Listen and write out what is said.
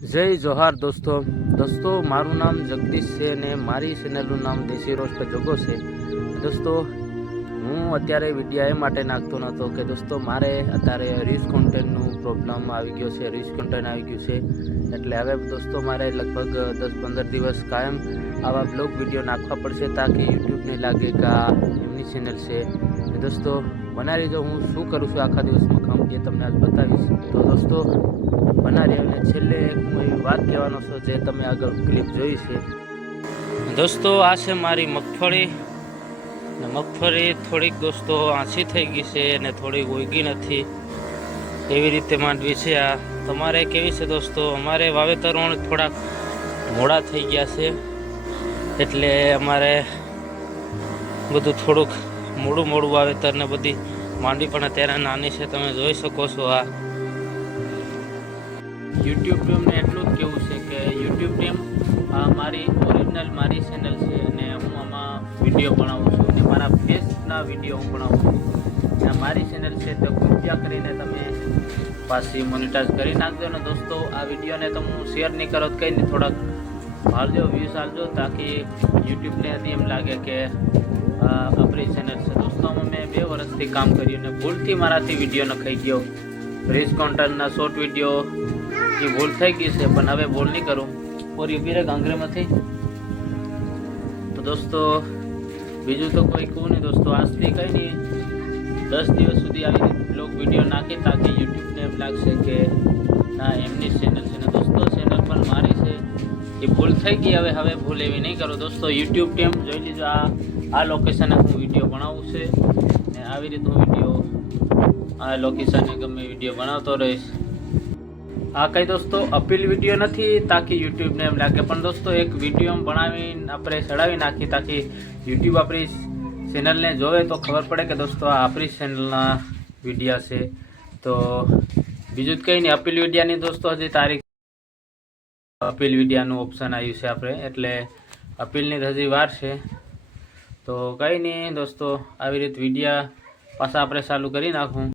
જય જોહાર દોસ્તો મારું નામ જગદીશ છે અને મારી ચેનલનું નામ દેશી રોસ્ટ જોગો છે। દોસ્તો હું અત્યારે વિડીયો એ માટે નાખતો નહોતો કે દોસ્તો મારે અત્યારે રીચ કોન્ટેન્ટનું પ્રોબ્લેમ આવી ગયો છે, રીચ કોન્ટેન્ટ આવી ગયું છે। એટલે હવે દોસ્તો મારે લગભગ 10-15 દિવસ કાયમ આવા બ્લોગ વિડીયો નાખવા પડશે તાકી યુટ્યુબને લાગે કે આ એમની ચેનલ છે। દોસ્તો બનાવી જો હું શું કરું છું આખા દિવસમાં કામ એ તમને આજ બતાવીશ। તો દોસ્તો બનાવી અને છેલ્લે હું એવી વાત કહેવાનો છું જે તમે આગળ ક્લિપ જોઈ છે। દોસ્તો આ છે મારી મગફળી ને મગફળી થોડીક દોસ્તો આછી થઈ ગઈ છે અને થોડીક ઉગી નથી, એવી રીતે માંડવી છે। આ તમારે કેવી છે દોસ્તો? અમારે વાવેતર થોડાક મોડા થઈ ગયા છે એટલે અમારે બધું થોડુંક મોડું વાવેતર ને બધી માંડવી પણ અત્યારે નાની છે, તમે જોઈ શકો છો। આ યુટ્યુબ ટીમને એટલું જ કેવું છે કે યુટ્યુબ ટીમ મારી ઓરિજિનલ મારી ચેનલ છે અને હું આમાં વિડીયો બનાવું છું અને મારા ફેસના વિડીયો હું બનાવું છું અને મારી ચેનલ છે તો કૃપયા કરીને તમે પાછી મોનિટાઈઝ કરી નાખજો ને દોસ્તો। આ વિડીયોને તમે શેર નહીં કરો તો કંઈ નહીં, થોડાક હાલજો, વ્યૂઝ હાલજો તાકી યુટ્યુબને એમ લાગે કે આપણી ચેનલ છે। દોસ્તો મેં 2 વર્ષથી કામ કર્યું અને ભૂલથી મારાથી વિડીયો નખાઈ ગયો, રીચ કોન્ટેન્ટના શોર્ટ વિડીયો એ ભૂલ થઈ ગઈ છે પણ હવે ભૂલ નહીં કરું ઓર ઉભી રહે ગાંગરેમાંથી। તો દોસ્તો બીજું તો કોઈ કહું નહીં દોસ્તો, આજથી કંઈ નહીં 10 દિવસ સુધી આવી રીતે બ્લોગ વિડીયો નાખી તાકી યુટ્યુબને એમ લાગશે કે ના એમની ચેનલ છે ને દોસ્તો ચેનલ પણ મારી છે, એ ભૂલ થઈ ગઈ હવે ભૂલ એવી નહીં કરો દોસ્તો। યુટ્યુબ ટીમ જોઈ લીધો, આ લોકેશને હું વિડીયો બનાવું છે ને આવી રીતે હું વિડીયો આ લોકેશને ગમે વિડીયો બનાવતો રહીશ। આ કંઈ દોસ્તો અપીલ વિડીયો નથી તાકી યુટ્યુબને એમ લાગે, પણ દોસ્તો એક વિડીયો બનાવીને આપણે ચડાવી નાખી તાકી યુટ્યુબ આપણી ચેનલને જોવે તો ખબર પડે કે દોસ્તો આ આપણી ચેનલના વિડીયા છે। તો બીજું જ કંઈ નહીં, અપીલ વિડીયાની દોસ્તો હજી તારીખ અપીલ વિડીયાનું ઓપ્શન આવ્યું છે આપણે, એટલે અપીલની હજી વાર છે। તો કંઈ નહીં દોસ્તો આવી રીતે વિડીયા પાછા આપણે ચાલુ કરી નાખું।